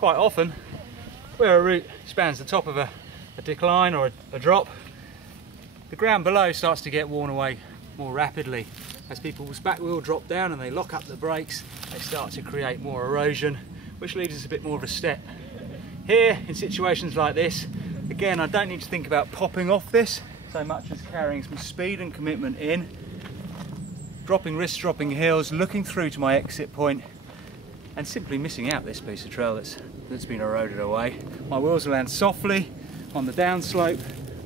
quite often where a route spans the top of a decline or a drop, the ground below starts to get worn away more rapidly. As people's back wheel drop down and they lock up the brakes, they start to create more erosion, which leaves us a bit more of a step. Here, in situations like this, again, I don't need to think about popping off this so much as carrying some speed and commitment in, dropping wrists, dropping heels, looking through to my exit point, and simply missing out this piece of trail that's been eroded away. My wheels will land softly on the downslope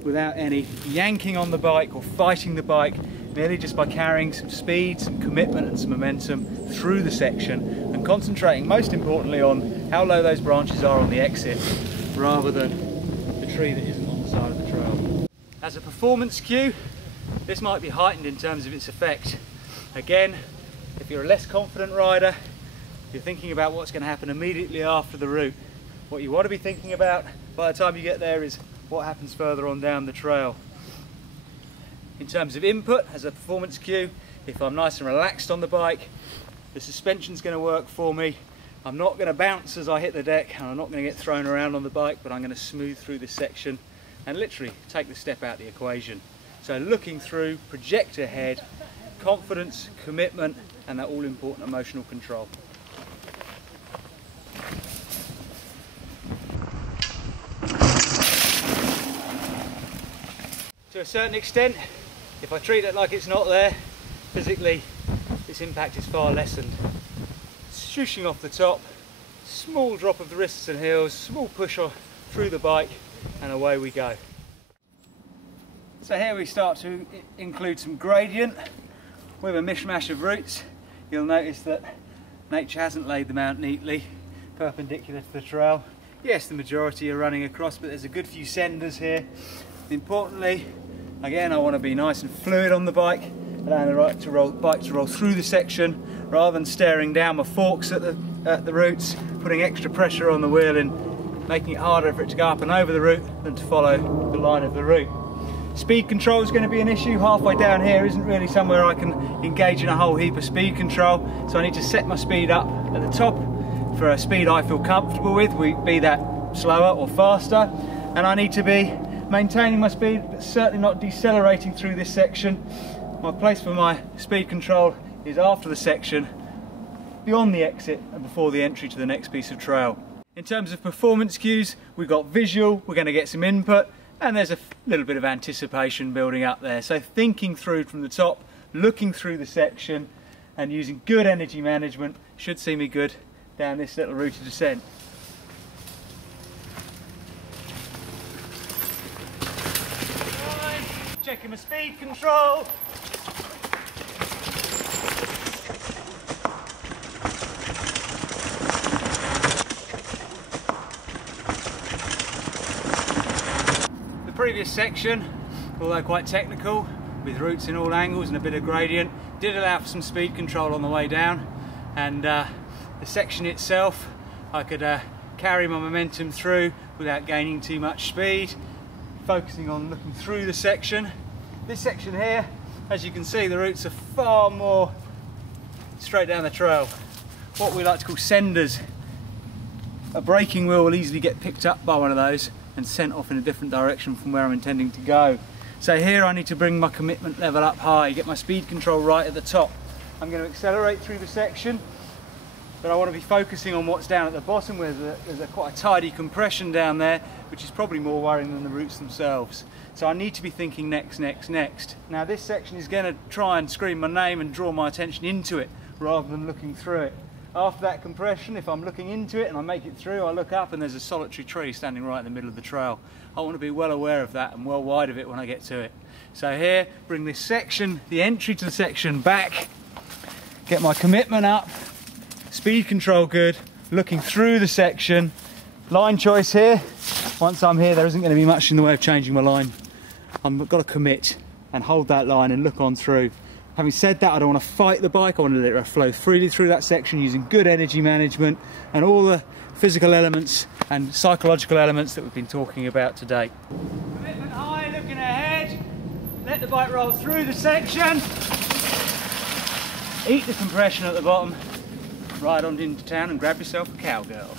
without any yanking on the bike or fighting the bike, merely just by carrying some speed, some commitment and some momentum through the section and concentrating most importantly on how low those branches are on the exit rather than the tree that isn't on the side of the trail. As a performance cue, this might be heightened in terms of its effect. Again, if you're a less confident rider, you're thinking about what's going to happen immediately after the route. What you want to be thinking about by the time you get there is what happens further on down the trail. In terms of input, as a performance cue, if I'm nice and relaxed on the bike, the suspension's going to work for me. I'm not going to bounce as I hit the deck and I'm not going to get thrown around on the bike, but I'm going to smooth through this section and literally take the step out of the equation. So looking through, project ahead, confidence, commitment and that all important emotional control. To a certain extent, if I treat it like it's not there, physically this impact is far lessened. Shooshing off the top, small drop of the wrists and heels, small push off through the bike and away we go. So here we start to include some gradient with a mishmash of routes. You'll notice that nature hasn't laid them out neatly, perpendicular to the trail. Yes, the majority are running across, but there's a good few senders here. Importantly, again, I want to be nice and fluid on the bike, allowing the bike to roll through the section rather than staring down my forks at the roots, putting extra pressure on the wheel and making it harder for it to go up and over the route than to follow the line of the route. Speed control is going to be an issue. Halfway down here isn't really somewhere I can engage in a whole heap of speed control, so I need to set my speed up at the top for a speed I feel comfortable with, be that slower or faster, and I need to be maintaining my speed but certainly not decelerating through this section. My place for my speed control is after the section, beyond the exit and before the entry to the next piece of trail. In terms of performance cues, we've got visual, we're going to get some input, and there's a little bit of anticipation building up there. So thinking through from the top, looking through the section and using good energy management should see me good down this little route of descent. Checking my speed control. The previous section, although quite technical, with routes in all angles and a bit of gradient, did allow for some speed control on the way down, and the section itself I could carry my momentum through without gaining too much speed, focusing on looking through the section. This section here, as you can see, the routes are far more straight down the trail. What we like to call senders. A braking wheel will easily get picked up by one of those and sent off in a different direction from where I'm intending to go. So here I need to bring my commitment level up high, get my speed control right at the top. I'm going to accelerate through the section, but I want to be focusing on what's down at the bottom where there's quite a tidy compression down there, which is probably more worrying than the routes themselves. So I need to be thinking next, next, next. Now this section is going to try and scream my name and draw my attention into it rather than looking through it. After that compression, if I'm looking into it and I make it through, I look up and there's a solitary tree standing right in the middle of the trail. I want to be well aware of that and well wide of it when I get to it. So here, bring this section, the entry to the section back, get my commitment up, speed control good, looking through the section, line choice here. Once I'm here, there isn't going to be much in the way of changing my line. I've got to commit and hold that line and look on through. Having said that, I don't want to fight the bike. I want to let it flow freely through that section using good energy management and all the physical elements and psychological elements that we've been talking about today. Commitment high, looking ahead. Let the bike roll through the section. Eat the compression at the bottom. Ride on into town and grab yourself a cowgirl.